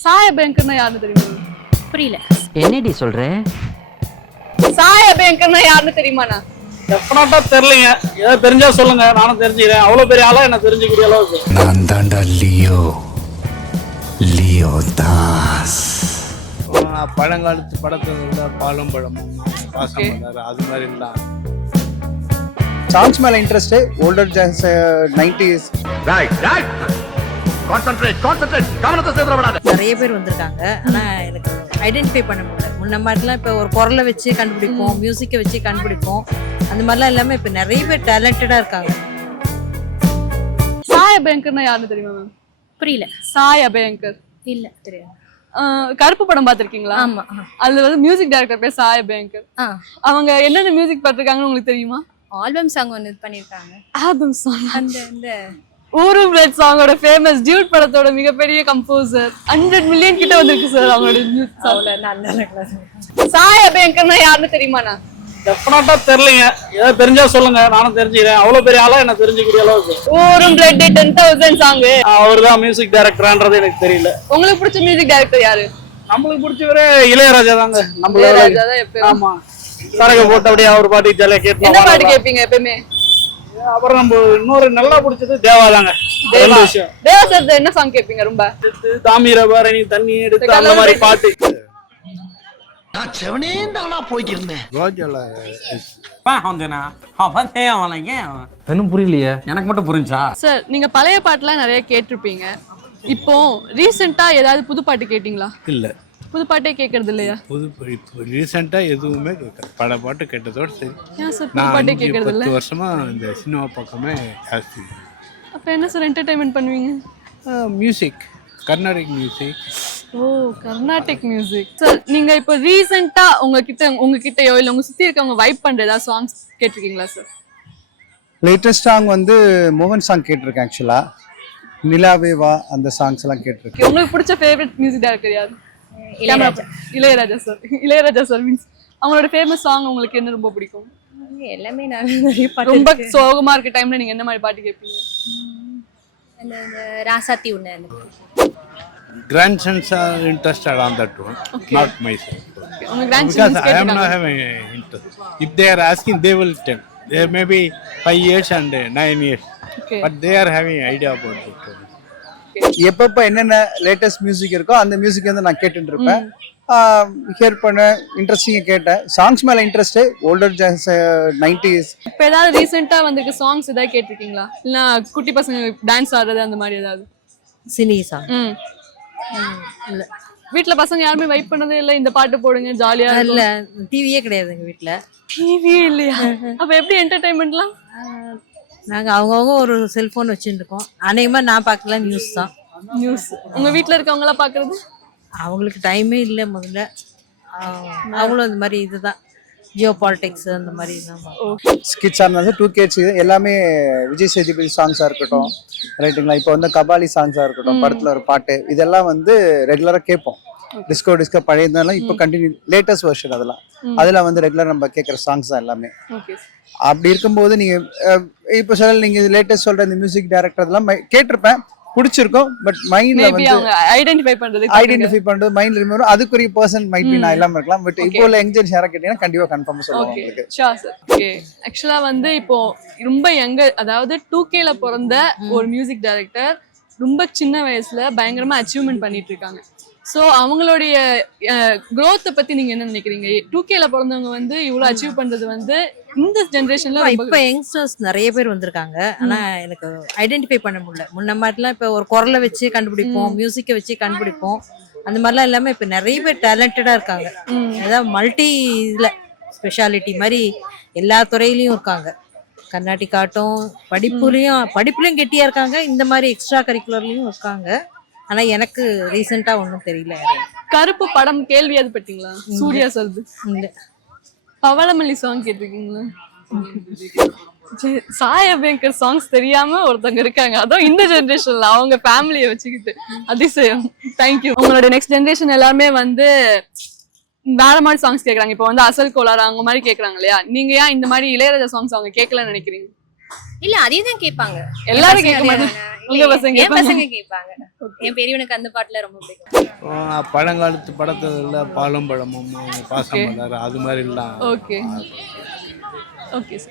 சாய் அபியங்கர்னா யாருன்னு தெரியுமா? புரியல. என்னடி சொல்ற? சாய் அபியங்கர்னா யாருன்னு தெரியுமாண்ணா? டெஃபினட்டா தெரியலங்க. ஏதோ தெரிஞ்சா சொல்லுங்க, நானும் தெரிஞ்சுக்கிறேன். அவ்வளவு பெரிய ஆளா என்ன தெரிஞ்சுக்கிற அளவுக்கு. நான் தாண்டா லியோ தாஸ். பழங்காலத்து படத்துல பாலும் பழமும் பாசம் பண்ணாரு, அது மாதிரி இல்லை. சாங்ஸ் மேல இன்ட்ரெஸ்ட் ஓல்டர் ஜாஸ் 90s. நிறைய பேர் வந்திருக்காங்க. ஆனா எனக்கு ஐடென்டிஃபை பண்ண முடியல. முன்ன மாதிரிலாம் இப்போ ஒரு குரலை வச்சு கண்டுபிடிப்போம், மியூசிக்கை வச்சு கண்டுபிடிப்போம். அந்த மாதிரிலாம் இல்லாம இப்போ நிறைய பேர் டேலண்டடா இருக்காங்க. சாய் அபியங்கர்னா யாருன்னு தெரியுமா மேம்? புரியல. சாய் அபியங்கர் இல்ல தெரியும். கருப்பு படம் பாத்திருக்கீங்களா? ஆமா. அதுல வந்து மியூசிக் டைரக்டர் பேர் சாய் அபியங்கர். அவங்க என்னென்ன மியூசிக் பாத்திருக்காங்கன்னு உங்களுக்கு தெரியுமா? ஆல்பம் சாங் ஒன்று பண்ணிருக்காங்க. Album song. அந்த ஊரும் பிளட் சாங்கோட ஃபேமஸ் டியூட் படத்தோட மிகப்பெரிய கம்போசர். 100 மில்லியன் கிட்ட வந்திருக்கு சார் அவங்களோட மியூசிக். அவ்வளோ நல்ல சாய் அபியங்கர்னா யாருன்னு தெரியுமாண்ணா? டெஃபினட்டா தெரியலங்க. ஏதோ தெரிஞ்சா சொல்லுங்க, நானும் தெரிஞ்சுக்கிறேன். அவ்வளவு பெரிய ஆளா என்ன தெரிஞ்சுக்கிற அளவுக்கு. ஊரும் பிளட் 10,000 சாங். அவர்தான் மியூசிக் டைரக்டர்ன்றது எனக்கு தெரியல. உங்களுக்கு பிடிச்ச மியூசிக் டைரக்டர் யாரு? நம்மளுக்கு பிடிச்சவரே இளையராஜா தாங்க. இளையராஜா தான் எப்பயும். ஆமா, சரக போட்டு அப்படியே அவர் பாட்டு ஜாலியா என்ன பாட்டு கேட்டு. கேட்பீங்க எப்பயுமே? அப்புறம் நம்ம இன்னொரு நல்லா பிடிச்சது தேவா தாங்க. ரெண்டு விஷயம். தேவா சார் என்ன சாங் கேட்பீங்க ரொம்ப? தாமிர பரணி தண்ணி எடுத்து அந்த மாதிரி பாட்டு. நான் செவனே தானா போயிட்டு இருந்தேன். ரோஜால இன்னும் புரியலையே, எனக்கு மட்டும் புரிஞ்சா? சார் நீங்க பழைய பாட்டுலாம் நிறைய கேட்டிருப்பீங்க. இப்போ ரீசெண்டா ஏதாவது புது பாட்டு கேட்டீங்களா? இல்ல, புது பாட்டே கேட்கறது இல்லையா? இப்போ ரீசெண்டா எதுவுமே கேட்கல. பல பாட்டு கேட்டதோட சரி. ஏன் சார் புது நான் பாட்டே கேட்கறது இல்ல? 10 வருஷமா இந்த சினிமா பக்கமே ஜாஸ்தி. அப்ப என்ன சார் என்டர்டைன்மெண்ட் பண்ணுவீங்க? Music, Carnatic music. Oh, Carnatic music. Sir நீங்க இப்போ ரீசெண்டா உங்ககிட்டயோ இல்ல உங்க சுத்தி இருக்கவங்க வைப் பண்ற ஏதாவது சாங்ஸ் கேட்டிருக்கீங்களா சார்? லேட்டஸ்ட் சாங் வந்து மோகன் சாங் கேட்டிருக்கேன். ஆக்சுவலா நிலாவே வா அந்த சாங்ஸ் எல்லாம் கேட்டிருக்கேன். உங்களுக்கு பிடிச்ச ஃபேவரட் மியூசிக் டைரக்டர் யாரு? Ilaiyaraaja. Ilaiyaraaja sir. Ilaiyaraaja sir means அவங்களோட ஃபேமஸ் சாங் உங்களுக்கு என்ன ரொம்ப பிடிக்கும்? எல்லாமே நிறைய பாட்டு ரொம்ப இருக்கு. சோகமா இருக்க டைம்ல நீங்க என்ன மாதிரி பாட்டு கேட்பீங்க? அந்த ராசாத்தி ஒன்று. Grandsons are interested on that one, not myself. உங்க grand Because sons I am not கேட்காங்க. having interest. If they are asking, they will tell. There may be 5 years and 9 years, Okay. but they are having idea about it. எப்பப்ப என்னென்ன latest music இருக்கோ அந்த music வந்து நான் கேட்டுட்டு இருப்பேன். Here பண்ண இன்ட்ரெஸ்டிங்கா கேட்டேன். சாங்ஸ் மேல இன்ட்ரெஸ்ட் ஓல்டர் ஜாஸ் 90s. இப்ப ஏதாவது ரீசெண்டா வந்திருக்க சாங்ஸ் ஏதாவது கேட்டிருக்கீங்களா? இல்ல குட்டி பசங்க டான்ஸ் ஆடுறது அந்த மாதிரி ஏதாவது? Cine song. இல்ல வீட்ல பசங்க யாருமே வைப் பண்ணதே இல்ல இந்த பாட்டு போடுங்க ஜாலியா இல்ல, இருக்கும்? டிவியே கிடையாது எங்க வீட்டுல. டிவி இல்லையா? அப்ப எப்படி என்டர்டைன்மெண்ட்லாம்? நாங்க அவங்கவுங்க ஒரு செல்போன் வச்சுருக்கோம். அநேகமா நான் பார்க்கல நியூஸ் தான். நியூஸ் உங்க வீட்ல இருக்கவங்க எல்லாம் பாக்குறது? அவங்களுக்கு டைமே இல்லை முதல்ல. அவங்களும் இந்த மாதிரி இதுதான் ஜியோ பாலிடிக்ஸ் அந்த மாதிரி தான். ஸ்கிட்ஸா இருந்தாலும் 2K எல்லாமே விஜய் சேதுபதி சாங்ஸா இருக்கட்டும், ரைட்டுங்களா? இப்போ வந்து கபாலி சாங்ஸா இருக்கட்டும், படத்துல ஒரு பாட்டு, இதெல்லாம் வந்து ரெகுலரா கேட்போம். டிஸ்கோ பழையதாலும் இப்போ கண்டினியூ லேட்டஸ்ட் வெர்ஷன் அதெல்லாம் அதுல வந்து ரெகுலர் நம்ம கேட்குற சாங்ஸ் தான் எல்லாமே. ஓகே. அப்படி இருக்கும்போது நீங்க இப்போ சொல்ல நீங்க லேட்டஸ்ட் சொல்ற இந்த மியூசிக் டைரக்டர் எல்லாம் கேட்டிருப்பேன், பிடிச்சிருக்கும். பட் மைண்ட்ல மேபி வந்து அவங்க ஐடென்டிஃபை பண்றது மைண்ட்ல ரிமெம்பர் அதுக்குரிய பர்சன் மைட் பி நான் இல்லாம இருக்கலாம். பட் இப்போ உள்ள யங் ஜென் யாரா கேட்டீங்கன்னா கண்டிப்பா கன்ஃபார்ம் சொல்லுவாங்க ஓகே உங்களுக்கு. Sure sir. ஓகே, ஆக்சுவலா வந்து இப்போ ரொம்ப யங்க, அதாவது 2K ல பிறந்த ஒரு மியூசிக் டைரக்டர் ரொம்ப சின்ன வயசுல பயங்கரமா அச்சீவ்மெண்ட் பண்ணிட்டு இருக்காங்க. சோ அவங்களுடைய growth பத்தி நீங்க என்ன நினைக்கிறீங்க? 2K ல பிறந்தவங்க வந்து இவ்வளவு அச்சீவ் பண்றது வந்து இந்த ஜெனரேஷன்ல இப்ப யங்ஸ்டர்ஸ் நிறைய பேர் வந்திருக்காங்க. ஆனா எனக்கு ஐடென்டிஃபை பண்ண முடியல. முன்ன மாதிரிலாம் இப்போ ஒரு குரலை வச்சு கண்டுபிடிப்போம், மியூசிக்கை வச்சு கண்டுபிடிப்போம். அந்த மாதிரிலாம் இல்லாம இப்ப நிறைய பேர் டேலண்டடா இருக்காங்க. அதாவது மல்டி இதுல ஸ்பெஷாலிட்டி மாதிரி எல்லா துறையிலயும் இருக்காங்க. கர்நாடிக் ஆட்டம், படிப்புலயும் கெட்டியா இருக்காங்க. இந்த மாதிரி எக்ஸ்ட்ரா கரிக்குலர்லயும் இருக்காங்க. ஆனா எனக்கு ரீசெண்டா ஒன்றும் தெரியல. கருப்பு படம் கேள்வி அது பட்டீங்களா? சூர்யா சார்து. இல்ல. பவளமல்லி சாங் கேட்டிருக்கீங்களா? சாய் அபியங்கர் சாங்ஸ் தெரியாம ஒருத்தவங்க இருக்காங்க, அதுவும் இந்த ஜெனரேஷன்ல அவங்க ஃபேமிலியை வச்சுக்கிட்டு. அதிசயம். தேங்க்யூ. உங்களோட நெக்ஸ்ட் ஜெனரேஷன் எல்லாருமே வந்து வேற மாதிரி சாங்ஸ் கேக்குறாங்க. இப்போ வந்து அசல் கோளாறு அவங்க மாதிரி கேக்குறாங்க இல்லையா? நீங்க ஏன் இந்த மாதிரி இளையராஜா சாங்ஸ் அவங்க கேட்கலன்னு நினைக்கிறீங்க? இல்ல அதையும் தான் கேட்பாங்க. எல்லாரும் கேட்க மாட்டாங்க. உங்க பசங்க என் கேட்பாங்க. பசங்க கேட்பாங்க. என் பெரியவனுக்கு அந்த பாட்டுல ரொம்ப பிடிக்கும். பழங்காலத்து படத்துல பாலும் பழமும் பாசம் மலர் அது மாதிரிலாம் ஓகே ஓகே சார்.